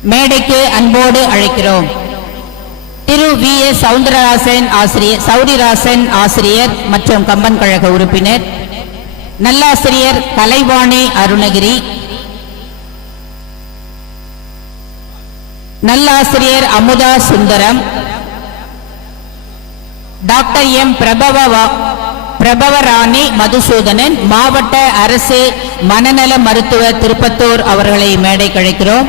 மேடைக்கு அன்போடு அழைக்கிறோம். திரு வி. எஸ் சவுந்தரராசன் ஆசிரியர் சௌரிராசன் ஆசிரியர் மற்றும் கம்பன் கழக உறுப்பினர் நல்லாசிரியர் கலைவாணி அருணகிரி நல்லாசிரியர் அமுதா சுந்தரம் டாக்டர் எம். பிரபவ பிரபவராணி மதுசூதனன் மாவட்ட அரசு மனநல மருத்துவ திருப்பத்தூர் அவர்களை மேடை கழைக்கிறோம்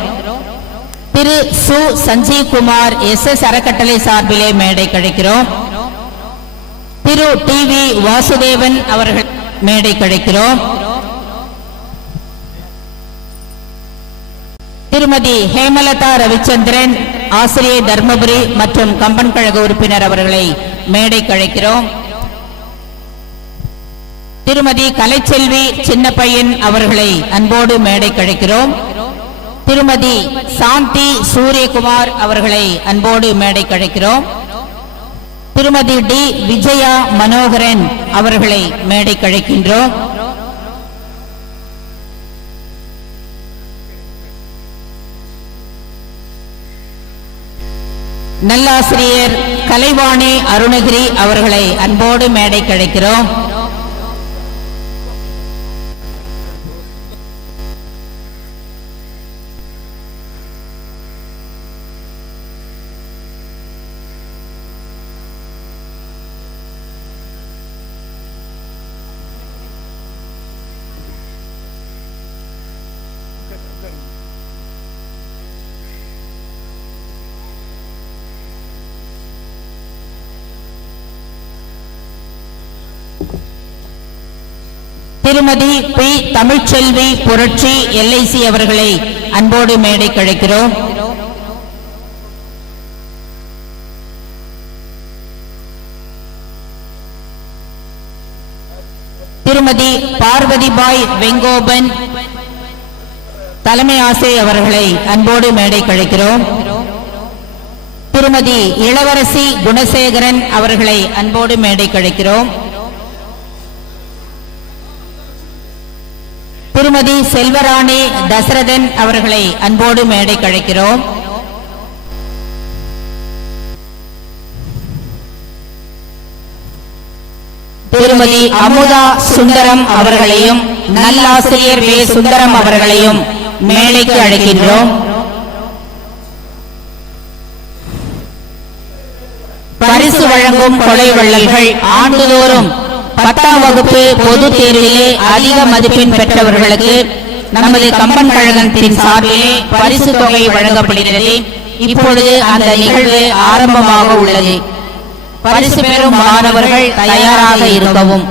திரு சு சஞ்சீவ் குமார் எஸ் எஸ் அறக்கட்டளை சார்பிலே மேடை கழைக்கிறோம் திரு டி வி வாசுதேவன் அவர்கள் மேடை கழைக்கிறோம் திருமதி ஹேமலதா ரவிச்சந்திரன் ஆசிரியை தர்மபுரி மற்றும் கம்பன் கழக உறுப்பினர் அவர்களை மேடை கழைக்கிறோம். திருமதி கலைச்செல்வி சின்னப்பையன் அவர்களை அன்போடு மேடை கழைக்கிறோம். திருமதி சாந்தி சூரியகுமார் அவர்களை அன்போடு மேடை கழைக்கிறோம். திருமதி டி. விஜயா மனோகரன் அவர்களை மேடை கழைக்கின்றோம். நல்லாசிரியர் கலைவாணி அருணகிரி அவர்களை அன்போடு மேடை கழைக்கிறோம். திருமதி பி. தமிழ்ச்செல்வி புரட்சி எல்ஐசி அவர்களை அன்போடு மேடை கழிக்கிறோம் திருமதி பார்வதிபாய் வெங்கோபன் தலைமை ஆசை அவர்களை அன்போடு மேடை கழிக்கிறோம் திருமதி இளவரசி குணசேகரன் அவர்களை அன்போடு மேடை கழிக்கிறோம் திருமதி செல்வராணி தசரதன் அவர்களை அன்போடு மேடை கழைக்கிறோம். திருமதி அமுதா சுந்தரம் அவர்களையும் நல்லாசிரியர் வே சுந்தரம் அவர்களையும் மேடைக்கு அழைக்கின்றோம். பரிசு வழங்கும் கொலை வள்ளல்கள் ஆண்டுதோறும் பத்தாம் வகுப்பு பொது தேர்விலே அதிக மதிப்பெண் பெற்றவர்களுக்கு நமது கம்பன் கழகத்தின் சார்பிலே பரிசு தொகை வழங்கப்படுகிறது. இப்பொழுது அந்த நிகழ்வு ஆரம்பமாக உள்ளது. பரிசு பெறும் மாணவர்கள் தயாராக இருக்கவும்.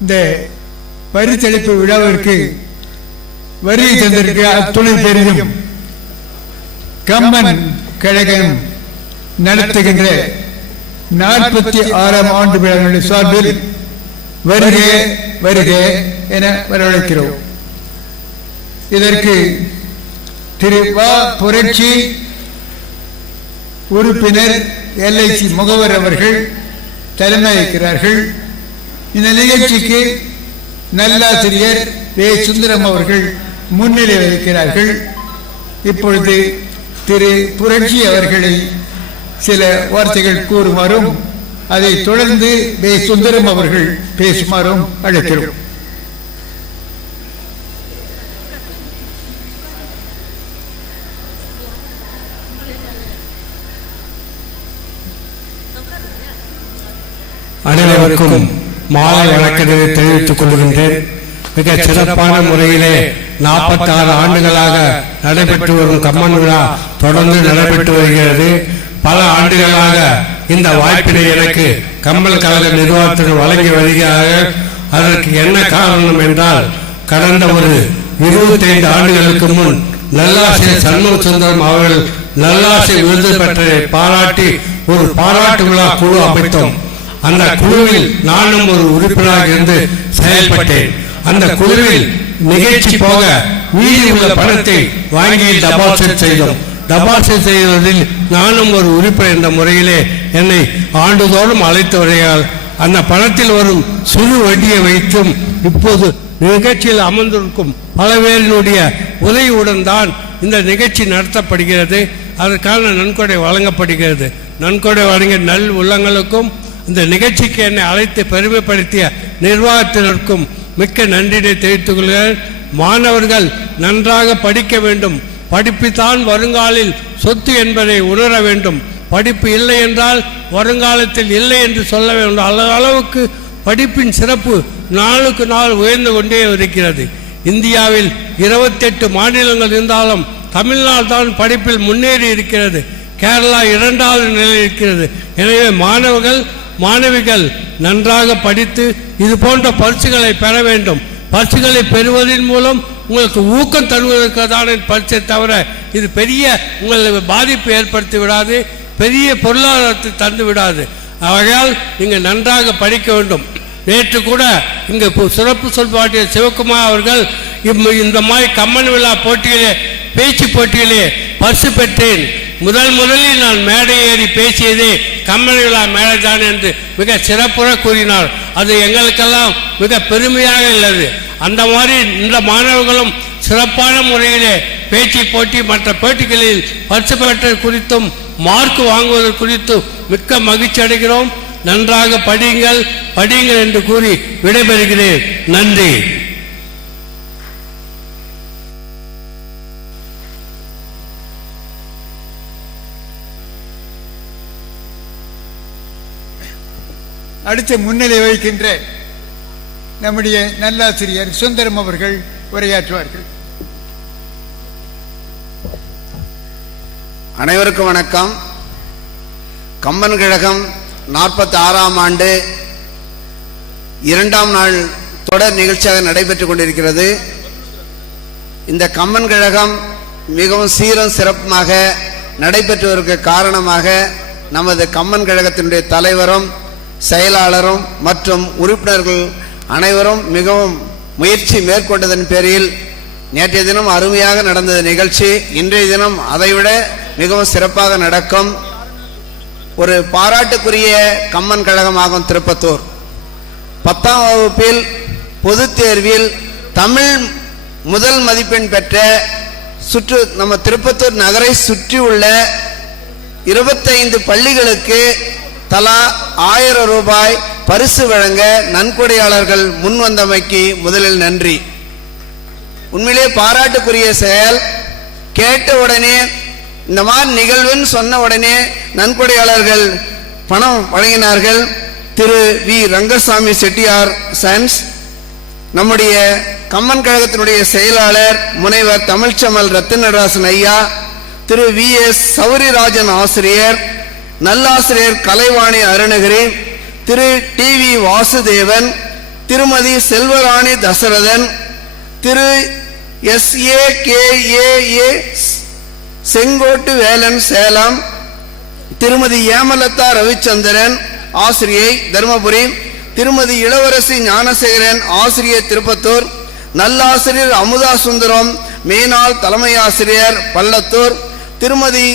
இந்த வரிச்செழிப்பு விழாவிற்கு வரி தந்திருக்க அத்துணை பெரிதும் கம்மன் கழகம் நடத்துகின்ற நாற்பத்தி ஆறாம் ஆண்டு விழாவினுடைய சார்பில் வருக வருக என வரவழைக்கிறோம் இதற்கு திரு வா. புரட்சி உறுப்பினர் எல்ஐசி முகவர் அவர்கள் தலைமை இந்த நிகழ்ச்சிக்கு நல்லாசிரியர் வே. சுந்தரம் அவர்கள் முன்னிலை வகிக்கிறார்கள் இப்பொழுது திரு. புரட்சி அவர்களை சில வார்த்தைகள் கூறுமாறும் அதை தொடர்ந்து வே. சுந்தரம் அவர்கள் பேசுமாறும் அழைக்கிறோம். அனைவருக்கும் மாலை வணக்கத்தை தெரிவித்துக் கொள்கின்றேன். மிக சிறப்பான முறையிலே 46 ஆண்டுகளாக நடைபெற்று வரும் கம்மன் விழா தொடர்ந்து நடைபெற்று வருகிறது. பல ஆண்டுகளாக இந்த வாய்ப்பினை எனக்கு கம்மல் கழக நிர்வாகத்தினர் வழங்கி வருகிறார்கள். அதற்கு என்ன காரணம் என்றால் கடந்த ஒரு 25 ஆண்டுகளுக்கு முன் நல்லாசிரியர் சண்முக சுந்தரம் அவர்கள் நல்லாசை விருது பெற்றதை பாராட்டி ஒரு பாராட்டு விழா குழு அமைத்தோம். அந்த குழுவில் நானும் ஒரு உறுப்பினராக இருந்து செயல்பட்டேன். அந்த குழுவில் நிகழ்ச்சி போக மீதி உள்ள பணத்தை வாங்கி டெபாசிட் செய்தோம். டெபாசிட் செய்வதில் நானும் ஒரு உறுப்பினர் என்ற முறையிலே என்னை ஆண்டுதோறும் அழைத்து வருகிறார். அந்த பணத்தில் வரும் சிறு வட்டியை வைத்தும் இப்போது நிகழ்ச்சியில் அமர்ந்திருக்கும் பல பேரினுடைய உதவியுடன் தான் இந்த நிகழ்ச்சி நடத்தப்படுகிறது. அதற்கான நன்கொடை வழங்கப்படுகிறது. நன்கொடை வழங்கிய நல் உள்ளங்களுக்கும் இந்த நிகழ்ச்சிக்கு என்னை அழைத்து பெருமைப்படுத்திய நிர்வாகத்தினருக்கும் மிக்க நன்றியை தெரிவித்துக் கொள்கிறேன். மாணவர்கள் நன்றாக படிக்க வேண்டும். படிப்புதான் வருங்காலில் சொத்து என்பதை உணர வேண்டும். படிப்பு இல்லை என்றால் வருங்காலத்தில் இல்லை என்று சொல்ல வேண்டும். அளவுக்கு படிப்பின் சிறப்பு நாளுக்கு நாள் உயர்ந்து கொண்டே இருக்கிறது. இந்தியாவில் இருபத்தெட்டு மாநிலங்கள் இருந்தாலும் தமிழ்நாடு தான் படிப்பில் முன்னேறி இருக்கிறது. கேரளா இரண்டாவது நிலையில் இருக்கிறது. எனவே மாணவர்கள் மாணவிகள் நன்றாக படித்து இது போன்ற பரிசுகளை பெற வேண்டும். பரிசுகளை பெறுவதன் மூலம் உங்களுக்கு ஊக்கம் தருவதற்கான பரிசை தவிர இது பெரிய உங்களுக்கு பாதிப்பு ஏற்படுத்தி விடாது பெரிய பொருளாதாரத்தை தந்து விடாது. ஆகையால் நீங்கள் நன்றாக படிக்க வேண்டும். நேற்று கூட இங்கே சிறப்பு சொல்பாட்டிய சிவகுமார் அவர்கள் இம்- இந்த மாதிரி கம்மன் விழா போட்டியிலே பேச்சு போட்டியிலே பரிசு பெற்றேன். முதல் முதலில் நான் மேடை ஏறி பேசியதே கம்மன் விழா மேடைதான் என்று மிக சிறப்புற கூறினார். அது எங்களுக்கெல்லாம் மிக பெருமையாக உள்ளது அந்த மாதிரி இந்த மாணவர்களும் சிறப்பான முறையிலே பேச்சு போட்டி மற்ற போட்டிகளில் பரிசு பெற்ற குறித்தும் மார்க் வாங்குவது குறித்தும் மிக்க மகிழ்ச்சி அடைகிறோம். நன்றாக படியுங்கள் படியுங்கள் என்று கூறி விடைபெறுகிறேன். நன்றி. அடுத்து முன்னிலை வகிக்கின்ற நம்முடைய நல்லாசிரியர் சுந்தரம் அவர்கள் உரையாற்றுவார்கள். அனைவருக்கும் வணக்கம். கம்பன் கழகம் நாற்பத்தி ஆறாம் ஆண்டு இரண்டாம் நாள் தொடர் நிகழ்ச்சியாக நடைபெற்றுக் கொண்டிருக்கிறது. இந்த கம்பன் கழகம் மிகவும் சீரும் சிறப்புமாக நடைபெற்றுவதற்கு காரணமாக நமது கம்பன் கழகத்தினுடைய தலைவரும் செயலாளரும் மற்றும் உறுப்பினர்கள் அனைவரும் மிகவும் முயற்சி மேற்கொண்டதன் பேரில் நேற்றைய தினம் அருமையாக நடந்த நிகழ்ச்சி. இன்றைய தினம் அதைவிட மிகவும் சிறப்பாக நடக்கும் ஒரு பாராட்டுக்குரிய கம்மன் கழகமாகும் திருப்பத்தூர். பத்தாம் வகுப்பில் பொதுத் தேர்வில் தமிழ் முதல் மதிப்பெண் பெற்ற சுற்று நம்ம திருப்பத்தூர் நகரை சுற்றியுள்ள இருபத்தைந்து பள்ளிகளுக்கு தலா ஆயிரம் ரூபாய் பரிசு வழங்க நன்கொடையாளர்கள் முன் வந்தமைக்கு முதலில் நன்றி. உண்மையிலே பாராட்டுக்குரிய செயல். கேட்ட உடனே இந்த மாதிரி நிகழ்வுன்னு சொன்ன உடனே நன்கொடையாளர்கள் பணம் வழங்கினார்கள். திரு வி. ரங்கசாமி செட்டியார் சன்ஸ் நம்முடைய கம்மன் கழகத்தினுடைய செயலாளர் முனைவர் தமிழ்ச்சமல் ரத்தினராசன் ஐயா திரு வி. எஸ். சௌரிராஜன் ஆசிரியர் நல்லாசிரியர் Kalaivani Arunagiri Thiru T V Vasudevan Thirumathi Selvarani Dasarathan Thiru S A K A A Sengottu Velan Salem Thirumathi Hemalatha Ravichandran ஆசிரியை தருமபுரி திருமதி இளவரசி ஞானசேகரன் ஆசிரியர் திருப்பத்தூர் நல்லாசிரியர் அமுதா சுந்தரம் மேனாள் தலைமை ஆசிரியர் பள்ளத்தூர் திருமதி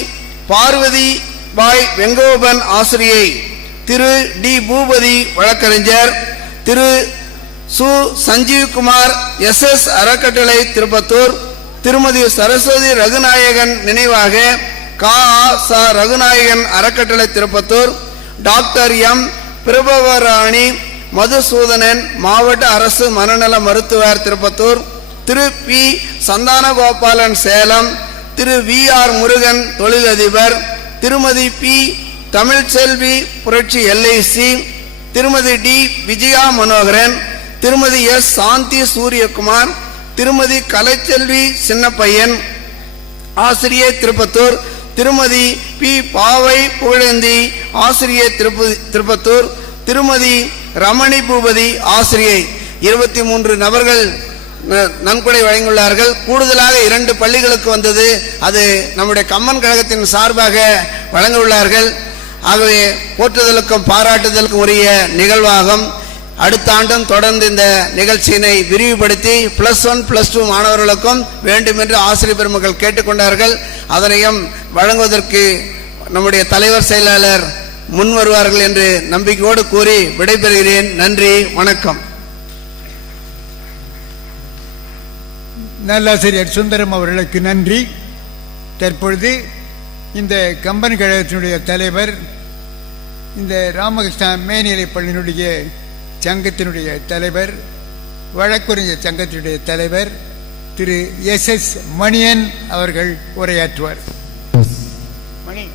பார்வதி பாய் வெங்கோபன் ஆசிரியை திரு டி பூபதி வழக்கறிஞர் திரு சு சஞ்சீவ்குமார் எஸ் எஸ் அறக்கட்டளை திருப்பத்தூர் திருமதி சரஸ்வதி ரகுநாயகன் நினைவாக கா. ஆ. ச. ரகுநாயகன் அறக்கட்டளை திருப்பத்தூர் டாக்டர் எம். பிரபவராணி மதுசூதனன் மாவட்ட அரசு மனநல மருத்துவர் திருப்பத்தூர் திரு. பி. சந்தானகோபாலன் சேலம் திரு. வி. ஆர். முருகன் தொழிலதிபர் திருமதி பி. தமிழ்ச்செல்வி புரட்சி எல்ஐசி. திருமதி டி. விஜயா மனோகரன். திருமதி எஸ். சாந்தி சூரியகுமார். திருமதி கலைச்செல்வி சின்னப்பையன். ஆசிரியர் திருப்பத்தூர். திருமதி பி. பாவை புகழேந்தி ஆசிரியர் திருப்பதி திருப்பத்தூர். திருமதி ரமணி பூபதி ஆசிரியை. இருபத்தி மூன்று நபர்கள் நன்கொடை வழங்கியுள்ளார்கள். கூடுதலாக இரண்டு பள்ளிகளுக்கு வந்தது. அது நம்முடைய கம்மன் கழகத்தின் சார்பாக வழங்கியுள்ளார்கள். ஆகவே போற்றுதலுக்கும் பாராட்டுதலுக்கும் உரிய நிகழ்வாகும். அடுத்த ஆண்டும் தொடர்ந்து இந்த நிகழ்ச்சியினை விரிவுபடுத்தி பிளஸ் ஒன் பிளஸ் டூ மாணவர்களுக்கும் வேண்டும் என்று ஆசிரியர் பெருமக்கள் கேட்டுக்கொண்டார்கள். அதனையும் வழங்குவதற்கு நம்முடைய தலைவர் செயலாளர் முன் வருவார்கள் என்று நம்பிக்கையோடு கூறி விடைபெறுகிறேன். நன்றி வணக்கம். நல்லாசிரியர் சுந்தரம் அவர்களுக்கு நன்றி. தற்பொழுது இந்த கம்பன் கழகத்தினுடைய தலைவர் இந்த ராமகிருஷ்ணா மேல்நிலைப் பள்ளியினுடைய சங்கத்தினுடைய தலைவர் வழக்குரைஞர் சங்கத்தினுடைய தலைவர் திரு எஸ் எஸ் மணியன் அவர்கள் உரையாற்றுவார் மணி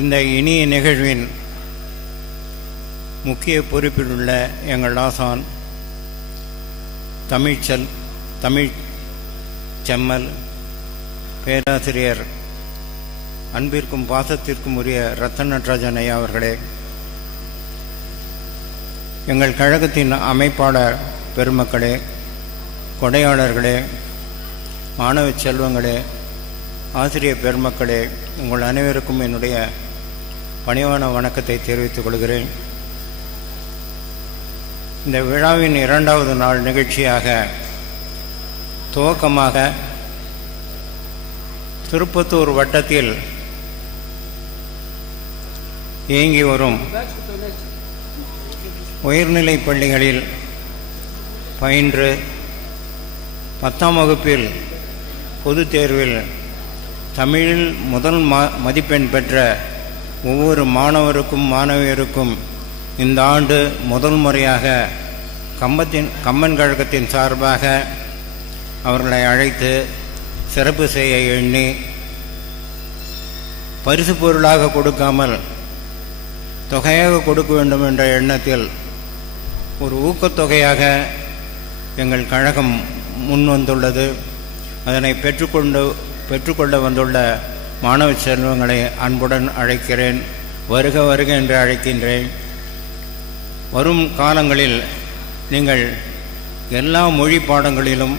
இந்த இனிய நிகழ்வின் முக்கிய பொறுப்பில் உள்ள எங்கள் ஆசான் தமிழ்ச்செல் தமிழ் செம்மல் பேராசிரியர் அன்பிற்கும் பாசத்திற்கும் உரிய ரத்தன் நடராஜன் ஐயா அவர்களே எங்கள் கழகத்தின் அமைப்பாளர் பெருமக்களே கொடையாளர்களே மாணவ செல்வங்களே ஆசிரியர் பெருமக்களே உங்கள் அனைவருக்கும் என்னுடைய பணிவான வணக்கத்தை தெரிவித்துக் கொள்கிறேன். இந்த விழாவின் இரண்டாவது நாள் நிகழ்ச்சியாக துவக்கமாக திருப்பத்தூர் வட்டத்தில் இயங்கி வரும் உயர்நிலை பள்ளிகளில் பயின்று பத்தாம் வகுப்பில் பொதுத் தேர்வில் தமிழில் முதல் மதிப்பெண் பெற்ற ஒவ்வொரு மாணவருக்கும் மாணவியருக்கும் இந்த ஆண்டு முதல் முறையாக கம்பத்தின் கம்பன் கழகத்தின் சார்பாக அவர்களை அழைத்து சிறப்பு செய்ய எண்ணி பரிசு பொருளாக கொடுக்காமல் தொகையாக கொடுக்க வேண்டும் என்ற எண்ணத்தில் ஒரு ஊக்கத்தொகையாக எங்கள் கழகம் முன் வந்துள்ளது அதனை பெற்றுக்கொண்டு பெற்றுக்கொள்ள வந்துள்ள மாணவ செல்வங்களை அன்புடன் அழைக்கிறேன் வருக வருக என்று அழைக்கின்றேன். வரும் காலங்களில் நீங்கள் எல்லா மொழி பாடங்களிலும்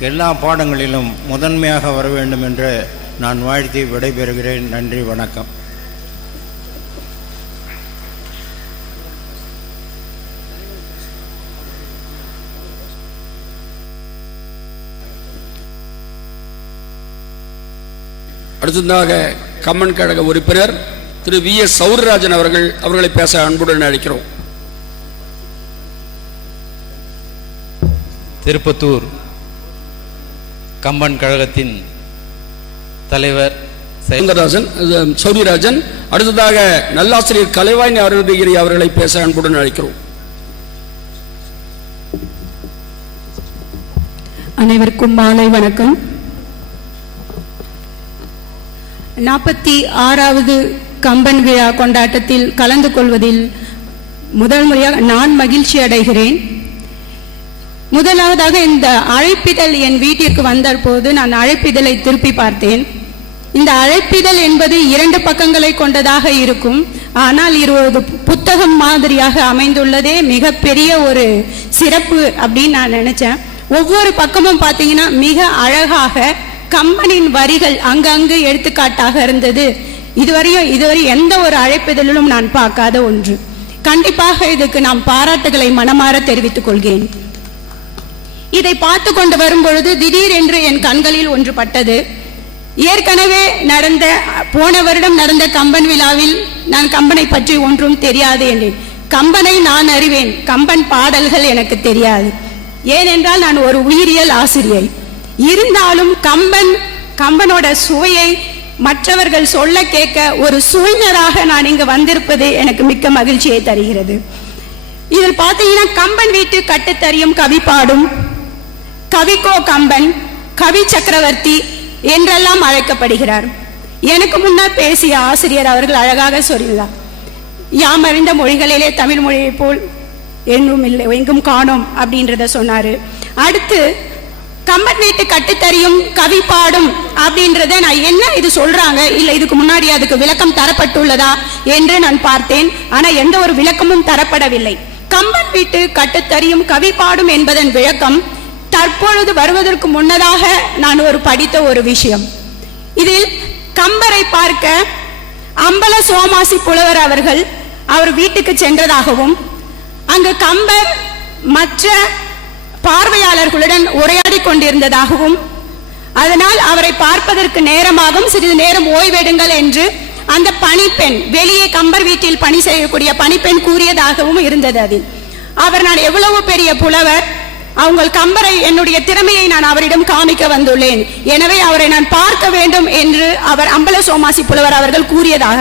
எல்லா பாடங்களிலும் முதன்மையாக வர வேண்டும் என்று நான் வாழ்த்தி விடைபெறுகிறேன். நன்றி வணக்கம். அடுத்ததாக கம்மன் கழக உறுப்பினர் திரு வி எஸ் சௌரராஜன் அவர்கள் அவர்களை பேச அன்புடன் அழைக்கிறோம். திருப்பத்தூர் கம்பன் கழகத்தின் தலைவர் சௌந்தரராஜன் அஹ், சௌரிராஜன் அடுத்ததாக நல்லாசிரியர் கலைவாணி அருணகிரி அவர்களை பேச அன்புடன் அழைக்கிறோம். அனைவருக்கும் மாலை வணக்கம். நாற்பத்தி ஆறாவது கம்பன் விழா கொண்டாட்டத்தில் கலந்து கொள்வதில் முதல் முறையாக நான் மகிழ்ச்சி அடைகிறேன். முதலாவதாக இந்த அழைப்பிதழ் என் வீட்டிற்கு வந்த போது நான் அழைப்பிதழை திருப்பி பார்த்தேன். இந்த அழைப்பிதழ் என்பது இரண்டு பக்கங்களை கொண்டதாக இருக்கும். ஆனால் இருபது புத்தகம் மாதிரியாக அமைந்துள்ளதே மிகப்பெரிய ஒரு சிறப்பு அப்படின்னு நான் நினைச்சேன். ஒவ்வொரு பக்கமும் பார்த்தீங்கன்னா மிக அழகாக கம்பனின் வரிகள் அங்கங்கு எடுத்துக்காட்டாக இருந்தது. இதுவரையும் இதுவரை எந்த ஒரு அழைப்பிதழிலும் நான் பார்க்காத ஒன்று. கண்டிப்பாக இதுக்கு நாம் பாராட்டுகளை மனமாற தெரிவித்துக் கொள்கிறேன். இதை பார்த்து கொண்டு வரும்பொழுது திடீரென்று என் கண்களில் ஒன்று பட்டது. ஏற்கனவே நடந்த போன வருடம் நடந்த கம்பன் விழாவில் நான் கம்பனை பற்றி ஒன்றும் தெரியாது என்றேன். கம்பனை நான் அறிவேன். கம்பன் பாடல்கள் எனக்கு தெரியாது. ஏனென்றால் நான் ஒரு உயிரியல் ஆசிரியை. இருந்தாலும் கம்பன் கம்பனோட சுவையை மற்றவர்கள் சொல்ல கேட்க ஒரு சுவைஞராக நான் இங்கு வந்திருப்பது எனக்கு மிக்க மகிழ்ச்சியை தருகிறது. இதில் பார்த்தீங்கன்னா கம்பன் வீட்டு கட்டுத்தறியும் கவி பாடும் கவிக்கோ கம்பன் கவி சக்கரவர்த்தி என்றெல்லாம் அழைக்கப்படுகிறார். எனக்கு முன்னர் பேசிய ஆசிரியர் அவர்கள் அழகாக சொல்லினார் யாம் அறிந்த மொழிகளிலே தமிழ் மொழியை போல் எங்கும் இல்லை எங்கும் காணோம் அப்படின்றத சொன்னாரு. அடுத்து கம்பன் வீட்டு கட்டுத்தறியும் கவி பாடும் அப்படின்றத நான் என்ன இது சொல்றாங்க? இல்ல இதுக்கு முன்னாடி அதுக்கு விளக்கம் தரப்பட்டுள்ளதா என்று நான் பார்த்தேன். ஆனா எந்த ஒரு விளக்கமும் தரப்படவில்லை. கம்பன் வீட்டு கட்டுத்தறியும் கவி பாடும் என்பதன் விளக்கம் தற்பொழுது வருவதற்கு முன்னதாக நான் ஒரு படித்த ஒரு விஷயம். இதில் கம்பரை பார்க்க அம்பல சோமாசி புலவர் அவர்கள் அவர் வீட்டுக்கு சென்றதாகவும் அங்கு கம்பர் மற்ற பார்வையாளர்களுடன் உரையாடி கொண்டிருந்ததாகவும் அதனால் அவரை பார்ப்பதற்கு நேரமாகும் சிறிது நேரம் ஓய்வெடுங்கள் என்று அந்த பணிப்பெண் வெளியே கம்பர் வீட்டில் பணி செய்யக்கூடிய பணிப்பெண் கூறியதாகவும் இருந்தது அதில் அவர் நான் எவ்வளவு பெரிய புலவர் அவங்கள் கம்பரை என்னுடைய திறமையை நான் அவரிடம் காமிக்க வந்துள்ளேன். எனவே அவரை நான் பார்க்க வேண்டும் என்று அவர் அம்பல சோமாசி புலவர் அவர்கள் கூறியதாக.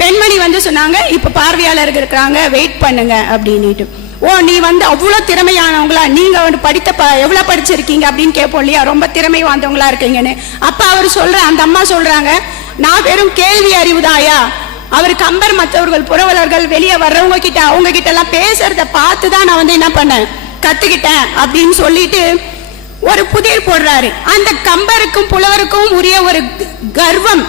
பெண்மணி வந்து சொன்னாங்க இப்ப பார்வையாளர்கள் இருக்கிறாங்க வெயிட் பண்ணுங்க அப்படின்னுட்டு. ஓ நீ வந்து அவ்வளவு திறமையானவங்களா? நீங்க வந்து படித்த ப- எவ்வளவு படிச்சிருக்கீங்க அப்படின்னு கேட்போம் இல்லையா? ரொம்ப திறமை வாய்ந்தவங்களா இருக்கீங்கன்னு. அப்ப அவர் சொல்ற அந்த அம்மா சொல்றாங்க நான் வெறும் கேள்வி அறிவுதாயா அவர் கம்பர் மற்றவர்கள் புரவலர்கள் வெளியே வர்றவங்க கிட்ட அவங்க கிட்ட எல்லாம் பேசுறத பார்த்து தான் நான் வந்து என்ன பண்ணேன்? கத்துக்கிட்டேன் அப்படின்னு சொல்லிட்டு ஒரு புதிர் போடுறாரு. அந்த கம்பருக்கும் புலவருக்கும் உரிய ஒரு கர்வம்.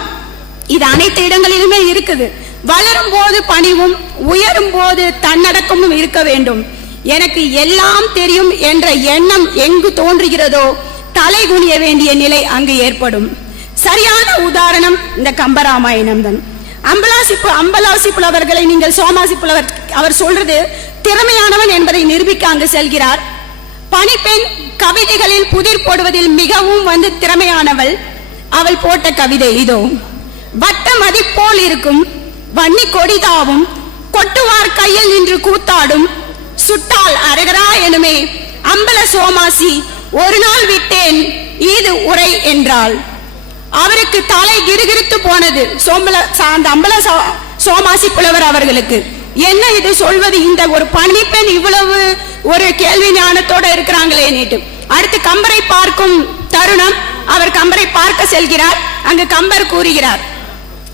இது அனைத்து இடங்களிலுமே இருக்குது. வளரும் போது பணிவும் உயரும் போது தன்னடக்கமும் இருக்க வேண்டும். எனக்கு எல்லாம் தெரியும் என்ற எண்ணம் எங்கு தோன்றுகிறதோ தலை குனிய வேண்டிய நிலை அங்கு ஏற்படும். சரியான உதாரணம் இந்த கம்பராமாயணம் தான் அம்பலாசி பு- அம்பலாசி புலவர்களை நீங்கள் சோமாசி புலவர் அவர் சொல்றது திறமையானவன் என்பதை நிரூபிக்க அங்கு செல்கிறார். பணிப்பெண் கவிதைகளில் புதிர் போடுவதில் மிகவும் வந்து திறமையானவள். அவள் போட்ட கவிதை இதோ. வட்ட மதிப்போல் இருக்கும் வன்னி கொடிதாவும் கொட்டுவார் கையில் நின்று கூத்தாடும் சுட்டால் அரகரா எனுமே அம்பல சோமாசி ஒரு நாள் விட்டேன் இது உரை என்றாள். அவருக்கு தலை கிருகிருத்து போனது சோம்பல சா- அந்த அம்பல சோமாசி புலவர் அவர்களுக்கு. என்ன இது சொல்வது இந்த ஒரு பணிப்பெண் இவ்வளவு ஒரு கேள்வி ஞானத்தோட இருக்கிறாங்களே நீட்டு. அடுத்து கம்பரை பார்க்கும் தருணம் அவர் கம்பரை பார்க்க செல்கிறார் அங்கு கம்பர் கூறுகிறார்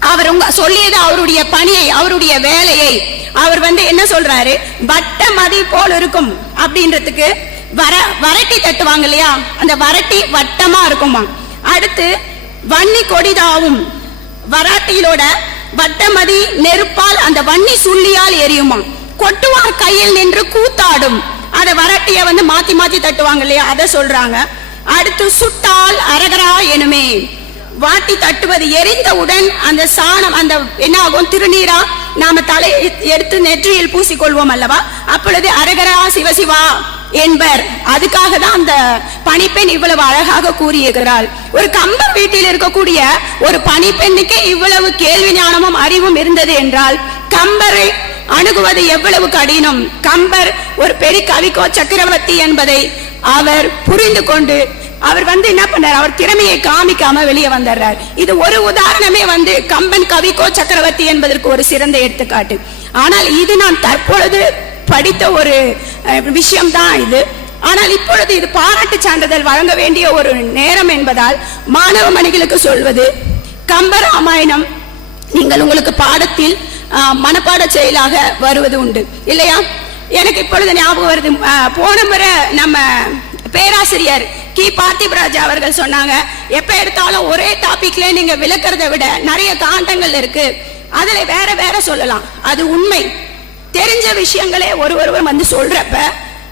அவர் உங்க சொல்லியது அவருடைய பணியை அவருடைய வேலையை. அவர் வந்து என்ன சொல்றாரு? வட்ட மதி போல் இருக்கும் அப்படின்றதுக்கு வர வரட்டி தட்டுவாங்க இல்லையா? அந்த வரட்டி வட்டமா இருக்குமா? அடுத்து வன்னி கொடிதாவும். வராட்டியிலோட வட்டமதி நெருப்பால் அந்த வன்னி சுள்ளியால் எரியுமா? கொட்டுவார் கையில் நின்று கூத்தாடும். அத வரட்டிய வந்து மாத்தி மாத்தி தட்டுவாங்க இல்லையா? அதை சொல்றாங்க. அடுத்து சுட்டால் அரகரா எனுமே. வாட்டி தட்டுவது எரிந்தவுடன் அந்த சாணம் அந்த என்ன ஆகும் திருநீரா? நாம தலை எடுத்து நெற்றியில் பூசிக்கொள்வோம் அல்லவா? அப்பொழுது அரகரா சிவசிவா என்பர். அதுக்காக தான் அந்த பணிப்பெண் இவ்வளவு அழகாக கூறியிருக்கிறாள். ஒரு கம்ப வீட்டில் இருக்கக்கூடிய ஒரு பணிப்பெண்ணுக்கே இவ்வளவு கேள்வி ஞானமும் அறிவும் இருந்தது என்றால் கம்பரை அணுகுவது எவ்வளவு கடினம்? கம்பர் ஒரு பெரிய கவிக்கோ சக்கரவர்த்தி என்பதை அவர் புரிந்து கொண்டு அவர் வந்து என்ன பண்ணார்? அவர் திறமையை காமிக்காம வெளியே வந்துடுறார். இது ஒரு உதாரணமே வந்து கம்பன் கவிக்கோ சக்கரவர்த்தி என்பதற்கு ஒரு சிறந்த எடுத்துக்காட்டு. ஆனால் இது நான் தற்பொழுது படித்த ஒரு விஷயம் தான் இது. ஆனால் இப்பொழுது இது பாராட்டு சான்றிதழ் வழங்க வேண்டிய ஒரு நேரம் என்பதால் மாணவ மணிகளுக்கு சொல்வது கம்பராமாயணம் நீங்கள் உங்களுக்கு பாடத்தில் மனப்பாட செயலாக வருவது உண்டு. இல்லையா? எனக்கு இப்பொழுது ஞாபகம் வருது. போன முறை நம்ம பேராசிரியர் கி. பார்த்திபராஜா அவர்கள் சொன்னாங்க எப்ப எடுத்தாலும் ஒரே டாபிக்ல நீங்க விளக்குறதை விட நிறைய காண்டங்கள் இருக்கு. அதுல வேற வேற சொல்லலாம். அது உண்மை. தெரிஞ்ச விஷயங்களே ஒரு ஒருவர் வந்து சொல்றப்ப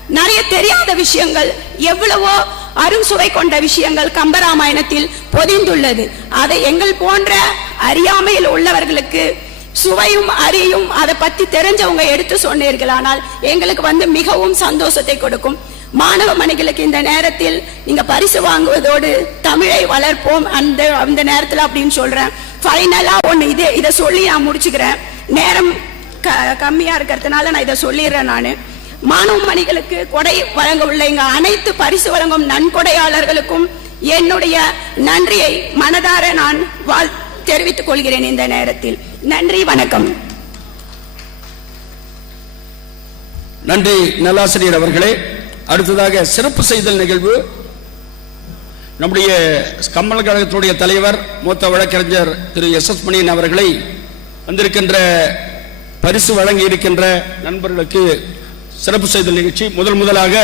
நிறைய தெரியாத விஷயங்கள் எவ்வளவோ அரும் சுவை கொண்ட விஷயங்கள் கம்பராமாயணத்தில் பொதிந்துள்ளது. அதை எங்கள் போன்ற அறியாமையில் உள்ளவர்களுக்கு சுவையும் அறியும் அதை பத்தி தெரிஞ்சவங்க எடுத்து சொன்னீர்களானால் எங்களுக்கு வந்து மிகவும் சந்தோஷத்தை கொடுக்கும். மாணவ மணிகளுக்கு இந்த நேரத்தில் நீங்க பரிசு வாங்குவதோடு தமிழை வளர்ப்போம். அந்த அந்த நேரத்தில் அப்படின்னு சொல்றேன். ஃபைனலா ஒண்ணு இது இதை சொல்லி நான் முடிச்சுக்கிறேன். நேரம் க கம்மியா இருக்கிறதுனால நான் இதை சொல்லிடுறேன் நான். மாணவ மணிகளுக்கு கொடை வழங்க உள்ள எங்க அனைத்து பரிசு வழங்கும் நன்கொடையாளர்களுக்கும் என்னுடைய நன்றியை மனதார நான் வாழ் தெரிவித்துக் கொள்கிறேன் இந்த நேரத்தில். நன்றி வணக்கம். நன்றி நல்லாசிரியர் அவர்களே. அடுத்ததாக சிறப்பு செய்தல் நிகழ்வு. நம்முடைய கம்மல் கழகத்தினுடைய தலைவர் மூத்த வழக்கறிஞர் திரு எஸ் எஸ் மணியன் அவர்களை வந்திருக்கின்ற பரிசு வழங்கி இருக்கின்ற நண்பர்களுக்கு சிறப்பு செய்தல் நிகழ்ச்சி. முதல் முதலாக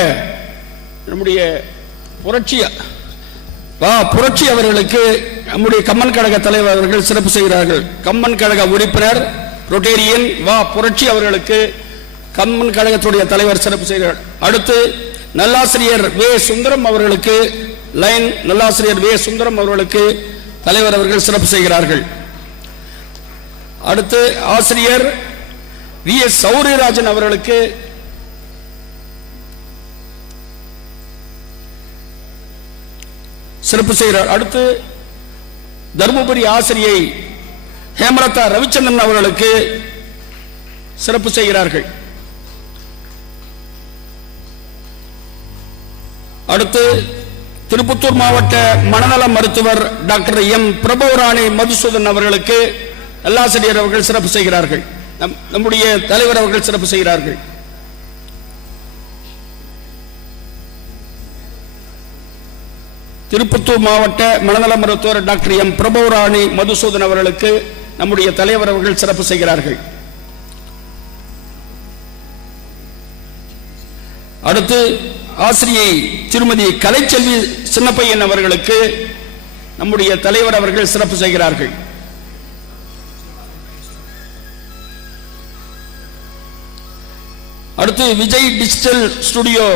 நம்முடைய புரட்சி வா புரட்சி அவர்களுக்கு நம்முடைய கம்மன் கழக தலைவர் அவர்கள் சிறப்பு செய்கிறார்கள். கம்மன் கழக உறுப்பினர் ரொட்டேரியன் வா புரட்சி அவர்களுக்கு கம்மன் கழகத்துடைய தலைவர் சிறப்பு செய்கிறார். அடுத்து நல்லாசிரியர் வே. சுந்தரம் அவர்களுக்கு லைன் நல்லாசிரியர் வே. சுந்தரம் அவர்களுக்கு தலைவர் அவர்கள் சிறப்பு செய்கிறார்கள். அடுத்து ஆசிரியர் வி. எஸ். சௌரியராஜன் அவர்களுக்கு சிறப்பு செய்கிறார். அடுத்து தருமபுரி ஆசிரியை ஹேமலதா ரவிச்சந்திரன் அவர்களுக்கு சிறப்பு செய்கிறார்கள். அடுத்து திருப்பத்தூர் மாவட்ட மனநல மருத்துவர் டாக்டர் எம். பிரபுராணி மதுசூதன் அவர்களுக்கு நல்லாசிரியர் அவர்கள் சிறப்பு செய்கிறார்கள். நம்முடைய தலைவர் அவர்கள் சிறப்பு செய்கிறார்கள். திருப்பத்தூர் மாவட்ட மனநல மருத்துவர் டாக்டர் எம். பிரபுராணி மதுசூதன் அவர்களுக்கு நம்முடைய தலைவர் அவர்கள் சிறப்பு செய்கிறார்கள். அடுத்து ஆசிரியை திருமதி கலைச்செல்வி சின்னப்பையன் அவர்களுக்கு நம்முடைய தலைவர் அவர்கள் சிறப்பு செய்கிறார்கள். அடுத்து விஜய் டிஜிட்டல் ஸ்டுடியோ.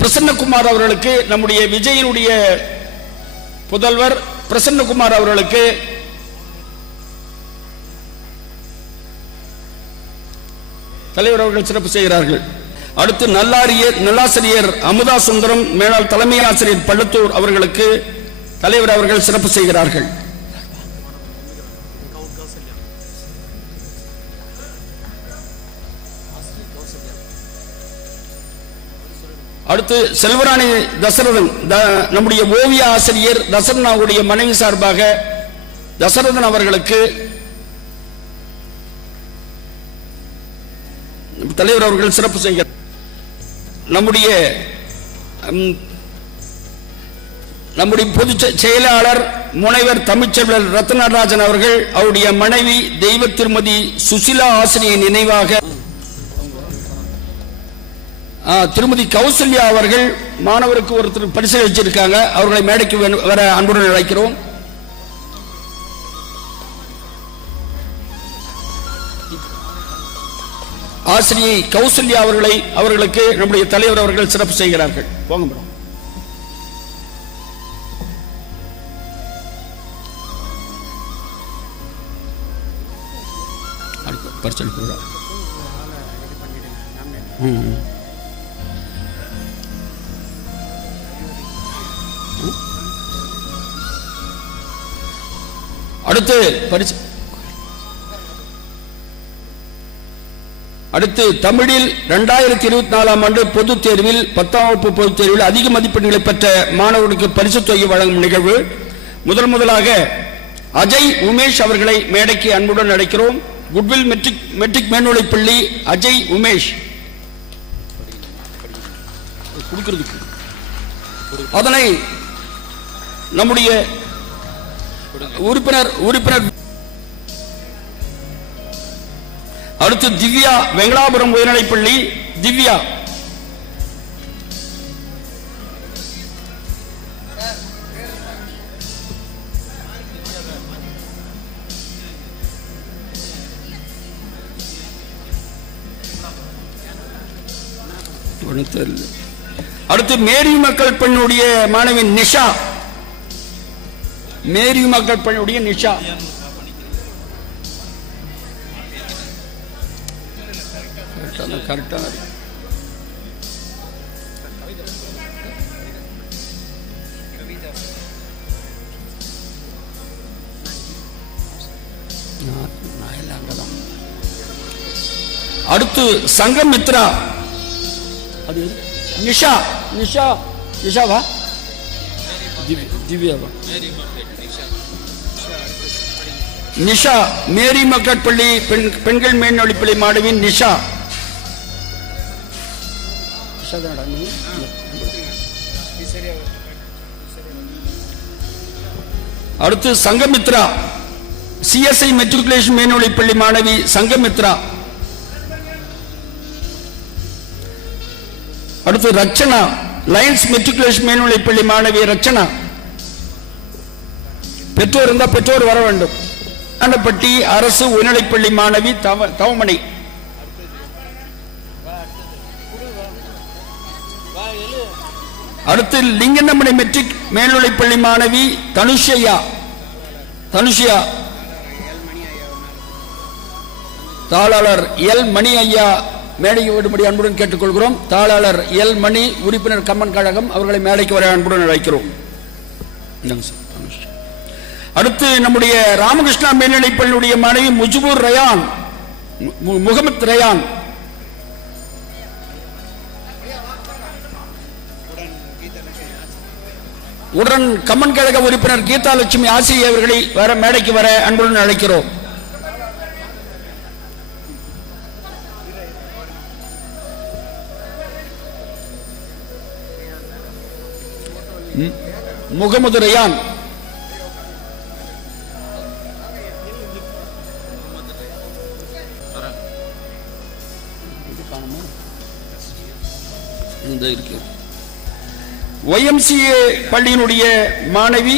பிரசன்னகுமார் அவர்களுக்கு நம்முடைய விஜயனுடைய புதல்வர் பிரசன்னகுமார் அவர்களுக்கு தலைவர் அவர்கள் சிறப்பு செய்கிறார்கள். அடுத்து நல்லாரியர் நல்லாசிரியர் அமுதா சுந்தரம் மேலாள் தலைமை ஆசிரியர் பள்ளத்தூர் அவர்களுக்கு தலைவர் அவர்கள் சிறப்பு செய்கிறார்கள். அடுத்து செல்வராணி தசரதன் த- நம்முடைய ஓவிய ஆசிரியர் தசரனாவுடைய மனைவி சார்பாக தசரதன் அவர்களுக்கு தலைவர் அவர்கள் சிறப்பு செய்கிறார். நம்முடைய நம்முடைய பொதுச் செயலாளர் முனைவர் தமிழ்ச்செல்வர் ரத்னராஜன் அவர்கள் அவருடைய மனைவி தெய்வ திருமதி சுசிலா ஆசிரியை நினைவாக திருமதி கௌசல்யா அவர்கள் மாணவருக்கு ஒருத்தர் பரிசு வச்சிருக்காங்க அவர்களை மேடைக்கு வர அன்புடன் அழைக்கிறோம். ஆசிரியை கௌசல்யா அவர்களை அவர்களுக்கு நம்முடைய தலைவர் அவர்கள் சிறப்பு செய்கிறார்கள். போங்க மேடம். அடுத்து பரிசு அடுத்து பரிசு அடுத்து தமிழில் இரண்டாயிரத்தி இருபத்தி நாலாம் ஆண்டு பொதுத் தேர்வில் பத்தாம் வகுப்பு பொதுத் தேர்வில் அதிக மதிப்பெண்களை பெற்ற மாணவர்களுக்கு பரிசுத் தொகை வழங்கும் நிகழ்வு. முதல் முதலாக அஜய் உமேஷ் அவர்களை மேடைக்கு அன்புடன் அழைக்கிறோம். குட்வில் மெட்ரிக் மெட்ரிக் மேல்நிலை பள்ளி அஜய் உமேஷ். கொடுக்கிறதுக்கு. அதனை நம்முடைய உறுப்பினர் உறுப்பினர் அடுத்து திவ்யா வெங்கடாபுரம் உயர்நிலைப்பள்ளி திவ்யா. தெரியல. அடுத்து மேரி மக்கள் பெண்ணுடைய மாணவி நிஷா. மேரி மக்கள் பெண்ணுடைய நிஷா. கரெக்டாக அடுத்து சங்கம் மித்ரா. அது நிஷா நிஷா நிஷாவா திவ்யாவா நிஷா மேரி மக்கட்பள்ளி பெண் பெண்கள் மேல்நிலைப்பள்ளி மாணவின் நிஷா. நிஷா தானடா அடுத்து சங்கமித்ரா சிஎஸ்ஐ மெட்ரிகுலேஷன் மேல்நிலைப்பள்ளி மாணவி சங்கமித்ரா. அடுத்து ரச்சனா லயன்ஸ் மெட்ரிகுலேஷன் மேல்நிலைப்பள்ளி மாணவி ரச்சனா. பெற்றோர் இருந்தால் பெற்றோர் வர வேண்டும். அன்னப்பட்டி அரசு உயர்நிலைப்பள்ளி மாணவி தவ தவமணி. அடுத்து லிங்கண்ணமணி மெட்ரிக் மேல்நிலைப்பள்ளி மாணவி தனுஷையா. தனுஷியா. தாளாளர் எல் மணி ஐயா. மேடைக்கு விடும்படி அன்புடன் கேட்டுக்கொள்கிறோம். தாளாளர் எல் மணி உறுப்பினர் கம்மன் கழகம் அவர்களை மேடைக்கு வர அன்புடன் அழைக்கிறோம். சார், தனுஷ். அடுத்து நம்முடைய ராமகிருஷ்ணா மேல்நிலைப்பள்ளியுடைய மனைவி முஜிபுர் ரயான் மு- முகமது ரயான். உடன் கம்மன் கழக உறுப்பினர் கீதா லட்சுமி ஆசிரியை அவர்களை வர மேடைக்கு வர அன்புடன் அழைக்கிறோம். முகமது ரயான். இந்த இருக்கு. ஒய்எம்சிஏ பள்ளியினுடைய மாணவி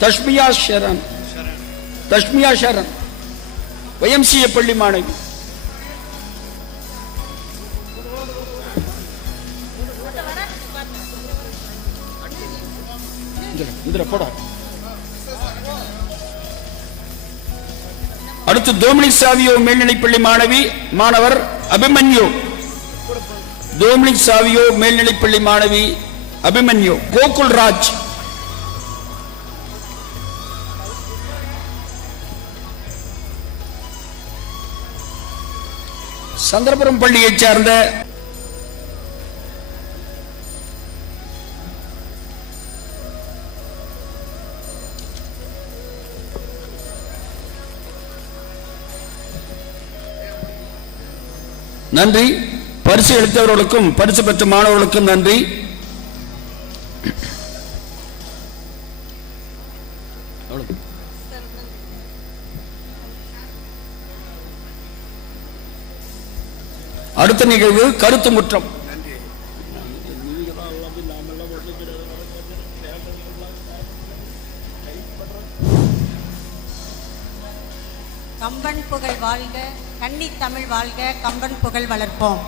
தஷ்மியா ஷரன். தஷ்மியா ஷரன். ஒய்எம்சிஏ பள்ளி மாணவி. இதுல போட. அடுத்து தோமினி சாவியோ மேல்நிலைப்பள்ளி மாணவி மாணவர் அபிமன்யு. டோமினிக் சாவியோ மேல்நிலைப்பள்ளி மாணவி அபிமன்யு கோகுல் ராஜ். சந்திரபுரம் பள்ளியைச் சார்ந்த நன்றி. பரிசு எடுத்தவர்களுக்கும் பரிசு பெற்ற மாணவர்களுக்கும் நன்றி. அடுத்த நிகழ்வு கருத்து முற்றம். கம்பன் புகழ் வாழ்க கன்னி தமிழ் வாழ்க கம்பன் புகழ் வளர்ப்போம்.